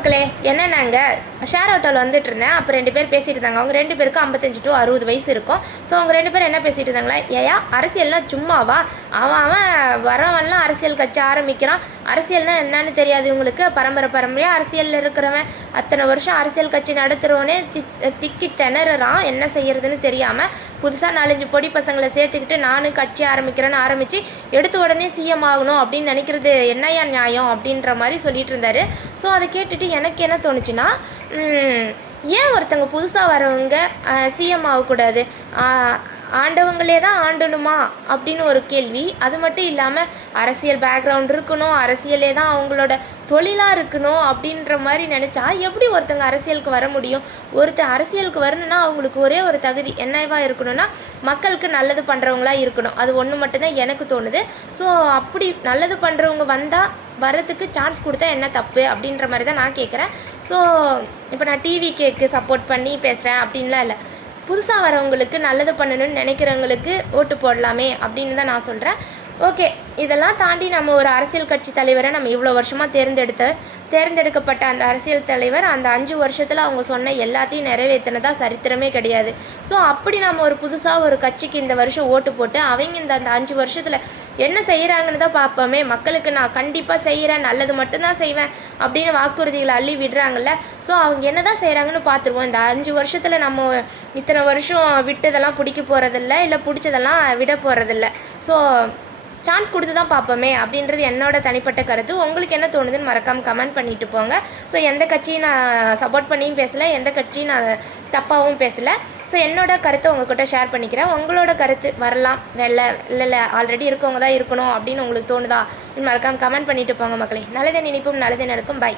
மக்களே, என்னன்னாங்க ஷேர் ஆட்டோவில் வந்துட்டு இருந்தேன். அப்போ 2 பேர் பேசிகிட்டு இருந்தாங்க. அவங்க 2 பேருக்கும் 55 to 60 வயசு இருக்கும். ஸோ அவங்க 2 பேரும் என்ன பேசிகிட்டு இருந்தாங்களா, ஏயா அரசியல்லாம் சும்மாவா, அவன் வரவன்லாம் அரசியல் கட்சி ஆரம்பிக்கிறான், அரசியல்னா என்னன்னு தெரியாது இவங்களுக்கு, பரம்பரையாக அரசியலில் இருக்கிறவன் அத்தனை வருஷம் அரசியல் கட்சி நடத்துகிறவனே திக்கி திணறான், என்ன செய்யறதுன்னு தெரியாமல் புதுசாக 4-5 பொடி பசங்களை சேர்த்துக்கிட்டு நானும் கட்சி ஆரம்பிக்கிறேன்னு ஆரம்பித்து எடுத்த உடனே சிஎம் ஆகணும் அப்படின்னு நினைக்கிறது என்னையா நியாயம் அப்படின்ற மாதிரி சொல்லிட்டு இருந்தார். ஸோ அதை கேட்டுட்டு எனக்கு என்ன தோணுச்சுன்னா, ஏன் ஒருத்தங்க புதுசாக வரவங்க சிஎம் ஆகக்கூடாது, ஆண்டவங்களே தான் ஆண்டணுமா அப்படின்னு ஒரு கேள்வி. அது மட்டும் இல்லாமல் அரசியல் பேக்ரவுண்ட் இருக்கணும், அரசியலே தான் அவங்களோட தொழிலாக இருக்கணும் அப்படின்ற மாதிரி நினச்சா எப்படி ஒருத்தங்க அரசியலுக்கு வர முடியும்? ஒருத்தர் அரசியலுக்கு வரணும்னா அவங்களுக்கு ஒரே ஒரு தகுதி என்னவா இருக்கணும்னா, மக்களுக்கு நல்லது பண்ணுறவங்களா இருக்கணும். அது ஒன்று மட்டும்தான் எனக்கு தோணுது. ஸோ அப்படி நல்லது பண்ணுறவங்க வந்தால் வரத்துக்கு சான்ஸ் கொடுத்தா என்ன தப்பு அப்படின்ற மாதிரி தான் நான் கேட்குறேன். ஸோ இப்போ நான் டிவி கேக்கு சப்போர்ட் பண்ணி பேசுகிறேன் அப்படின்லாம் இல்லை. புதுசாக வரவங்களுக்கு நல்லது பண்ணணும்னு நினைக்கிறவங்களுக்கு ஓட்டு போடலாமே அப்படின்னு தான் நான் சொல்கிறேன். ஓகே, இதெல்லாம் தாண்டி நம்ம ஒரு அரசியல் கட்சி தலைவரை நம்ம இவ்வளோ வருஷமாக தேர்ந்தெடுக்கப்பட்ட அந்த அரசியல் தலைவர் அந்த 5 வருஷத்தில் அவங்க சொன்ன எல்லாத்தையும் நிறைவேற்றினதா சரித்திரமே கிடையாது. ஸோ அப்படி நம்ம ஒரு புதுசாக ஒரு கட்சிக்கு இந்த வருஷம் ஓட்டு போட்டு அவங்க இந்த அந்த 5 வருஷத்தில் என்ன செய்கிறாங்கன்னு தான் பார்ப்போமே. மக்களுக்கு நான் கண்டிப்பாக செய்கிறேன், நல்லது மட்டும்தான் செய்வேன் அப்படின்னு வாக்குறுதிகளை அள்ளி விடுறாங்கல்ல. ஸோ அவங்க என்ன தான் செய்கிறாங்கன்னு பார்த்துருவோம். இந்த 5 வருஷத்தில் நம்ம இத்தனை வருஷம் விட்டதெல்லாம் பிடிக்க போகிறதில்ல, இல்லை பிடிச்சதெல்லாம் விட போகிறதில்ல. ஸோ சான்ஸ் கொடுத்து தான் பார்ப்போமே அப்படின்றது என்னோட தனிப்பட்ட கருத்து. உங்களுக்கு என்ன தோணுதுன்னு மறக்காமல் கமெண்ட் பண்ணிட்டு போங்க. ஸோ எந்த கட்சியும் நான் சப்போர்ட் பண்ணியும் பேசலை, எந்த கட்சியும் நான் தப்பாகவும் பேசலை. ஸோ என்னோட கருத்தை உங்கள்கிட்ட ஷேர் பண்ணிக்கிறேன். உங்களோட கருத்து வரலாம், இல்லை ஆல்ரெடி இருக்கவங்க தான் இருக்கணும் அப்படின்னு உங்களுக்கு தோணுதா மறக்காமல் கமெண்ட் பண்ணிட்டு போங்க மக்களே. நல்லதே நினைப்போம், நல்லதே நடக்கும். பை.